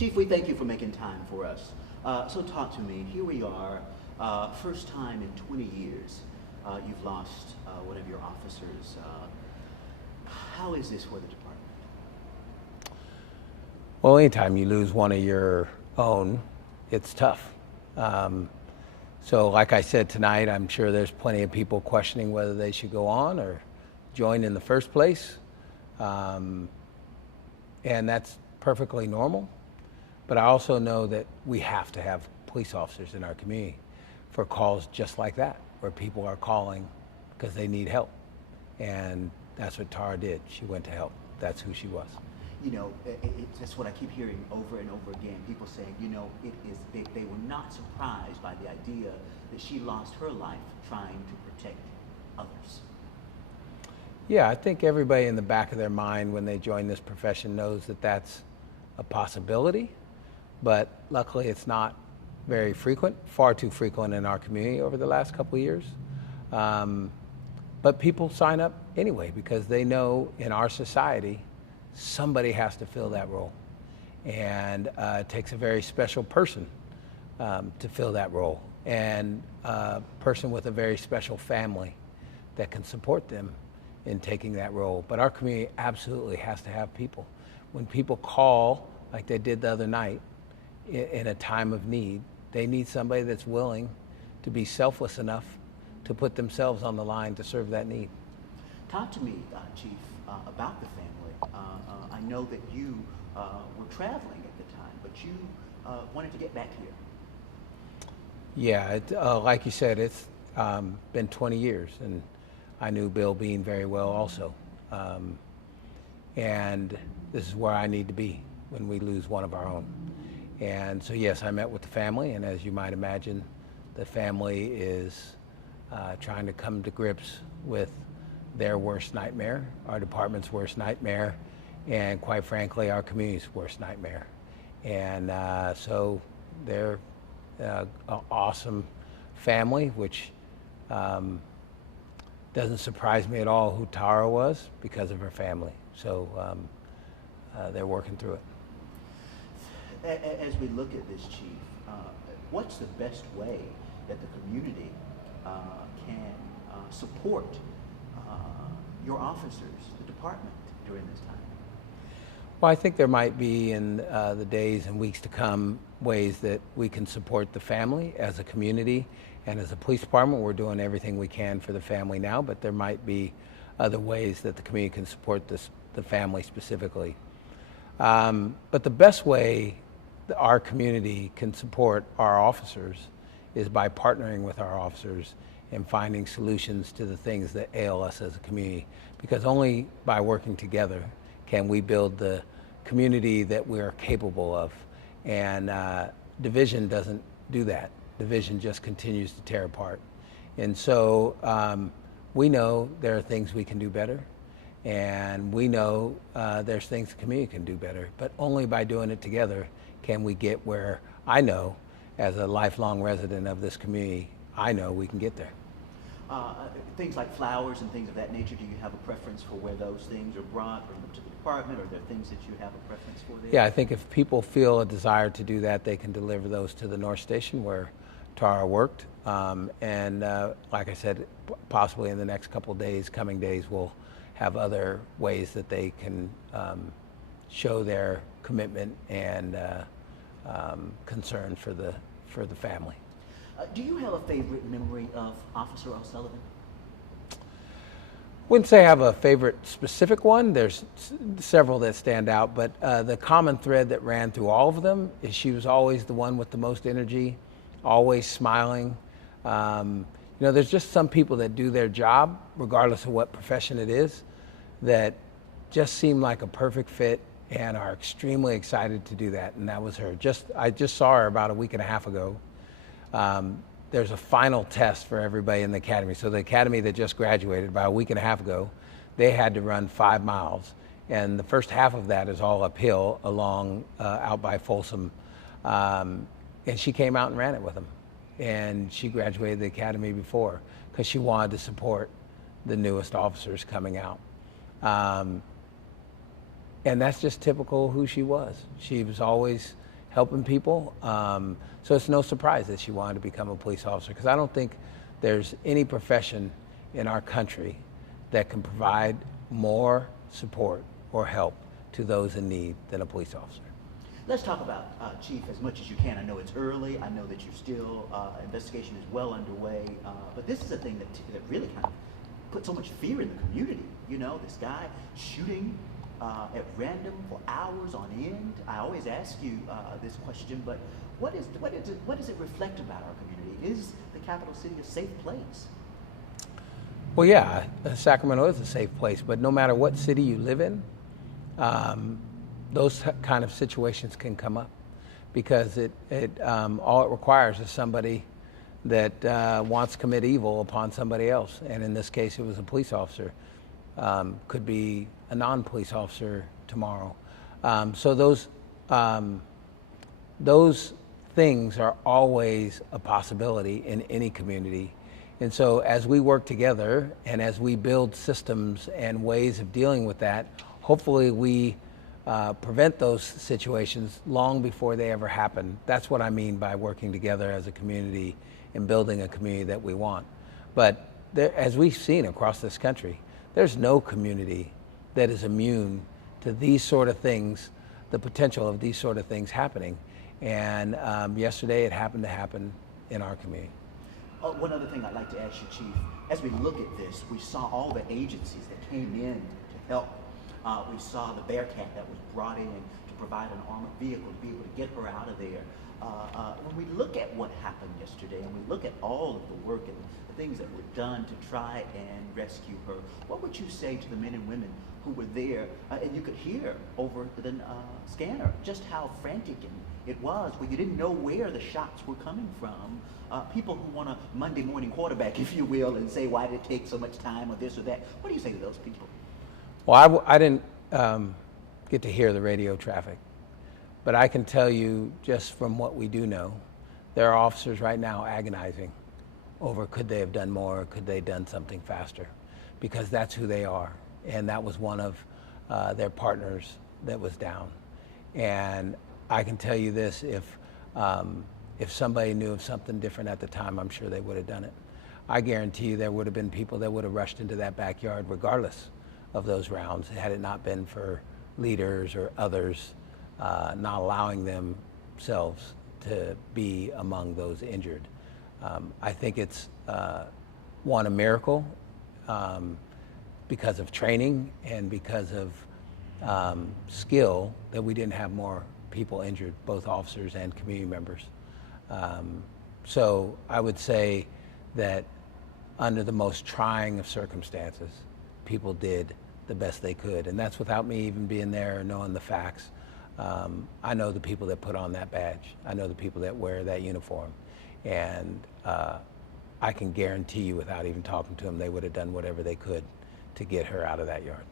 Chief, we thank you for making time for us. So talk to me. Here we are, first time in 20 years you've lost one of your officers. How is this for the department? Well, anytime you lose one of your own, it's tough. So like I said tonight, I'm sure there's plenty of people questioning whether they should go on or join in the first place. And that's perfectly normal. But I also know that we have to have police officers in our community for calls just like that, where people are calling because they need help. And that's what Tara did. She went to help. That's who she was. You know, that's what I keep hearing over and over again. People saying, you know, they were not surprised by the idea that she lost her life trying to protect others. Yeah, I think everybody in the back of their mind when they join this profession knows that that's a possibility, but luckily it's not very frequent, far too frequent in our community over the last couple of years. But people sign up anyway because they know in our society somebody has to fill that role. And it takes a very special person to fill that role, and a person with a very special family that can support them in taking that role. But our community absolutely has to have people. When people call, like they did the other night, in a time of need, they need somebody that's willing to be selfless enough to put themselves on the line to serve that need. Talk to me, Chief, about the family. I know that you were traveling at the time, but you wanted to get back here. Yeah, like you said, it's been 20 years, and I knew Bill Bean very well also. And this is where I need to be when we lose one of our own. And so, yes, I met with the family, and as you might imagine, the family is trying to come to grips with their worst nightmare, our department's worst nightmare, and quite frankly, our community's worst nightmare. And so they're an awesome family, which doesn't surprise me at all who Tara was because of her family. So they're working through it. As we look at this, Chief, what's the best way that the community can support your officers, the department, during this time? Well, I think there might be in the days and weeks to come ways that we can support the family as a community, and as a police department we're doing everything we can for the family now, but there might be other ways that the community can support the family specifically. But the best way that our community can support our officers is by partnering with our officers and finding solutions to the things that ail us as a community, because only by working together can we build the community that we are capable of. And division doesn't do that. Division just continues to tear apart. And so we know there are things we can do better, and we know there's things the community can do better, but only by doing it together can we get where I know, as a lifelong resident of this community, I know we can get there. Things like flowers and things of that nature, do you have a preference for where those things are brought or to the department, or are there things that you have a preference for there? Yeah, I think if people feel a desire to do that, they can deliver those to the North Station where Tara worked. And like I said, possibly in the next couple of days, coming days, we'll have other ways that they can show their commitment and concern for the family. Do you have a favorite memory of Officer O'Sullivan? Wouldn't say I have a favorite specific one. There's several that stand out, but the common thread that ran through all of them is she was always the one with the most energy, always smiling. You know, there's just some people that do their job, regardless of what profession it is, that just seem like a perfect fit and are extremely excited to do that, and that was her. I just saw her about a week and a half ago. There's a final test for everybody in the academy. So the academy that just graduated about a week and a half ago, they had to run 5 miles. And the first half of that is all uphill along out by Folsom. And she came out and ran it with them. And she graduated the academy before because she wanted to support the newest officers coming out. And that's just typical who she was. She was always helping people. So it's no surprise that she wanted to become a police officer, because I don't think there's any profession in our country that can provide more support or help to those in need than a police officer. Let's talk about, Chief, as much as you can. I know it's early. I know that you're still, investigation is well underway. But this is a thing that really kind of put so much fear in the community. You know, this guy shooting at random for hours on end. I always ask you this question, but what does it reflect about our community? Is the capital city a safe place? Well, yeah, Sacramento is a safe place, but no matter what city you live in, those kind of situations can come up, because all it requires is somebody that wants to commit evil upon somebody else, and in this case, it was a police officer. Could be a non-police officer tomorrow. So those things are always a possibility in any community. And so as we work together and as we build systems and ways of dealing with that, hopefully we prevent those situations long before they ever happen. That's what I mean by working together as a community and building a community that we want. But as we've seen across this country, there's no community that is immune to these sort of things, the potential of these sort of things happening. And yesterday it happened to happen in our community. One other thing I'd like to ask you, Chief, as we look at this, we saw all the agencies that came in to help. We saw the Bearcat that was brought in to provide an armored vehicle to be able to get her out of there. When we look at what happened yesterday and we look at all of the work and the things that were done to try and rescue her, what would you say to the men and women who were there? And you could hear over the scanner just how frantic it was, where you didn't know where the shots were coming from. People who want a Monday morning quarterback, if you will, and say, why did it take so much time or this or that? What do you say to those people? Well, I didn't get to hear the radio traffic, but I can tell you just from what we do know, there are officers right now agonizing over could they have done more, could they have done something faster, because that's who they are. And that was one of their partners that was down. And I can tell you this, if somebody knew of something different at the time, I'm sure they would have done it. I guarantee you there would have been people that would have rushed into that backyard regardless of those rounds, had it not been for leaders or others not allowing themselves to be among those injured. I think it's a miracle because of training and because of skill that we didn't have more people injured, both officers and community members. So I would say that under the most trying of circumstances, people did the best they could. And that's without me even being there or knowing the facts. I know the people that put on that badge. I know the people that wear that uniform. And I can guarantee you, without even talking to them, they would have done whatever they could to get her out of that yard.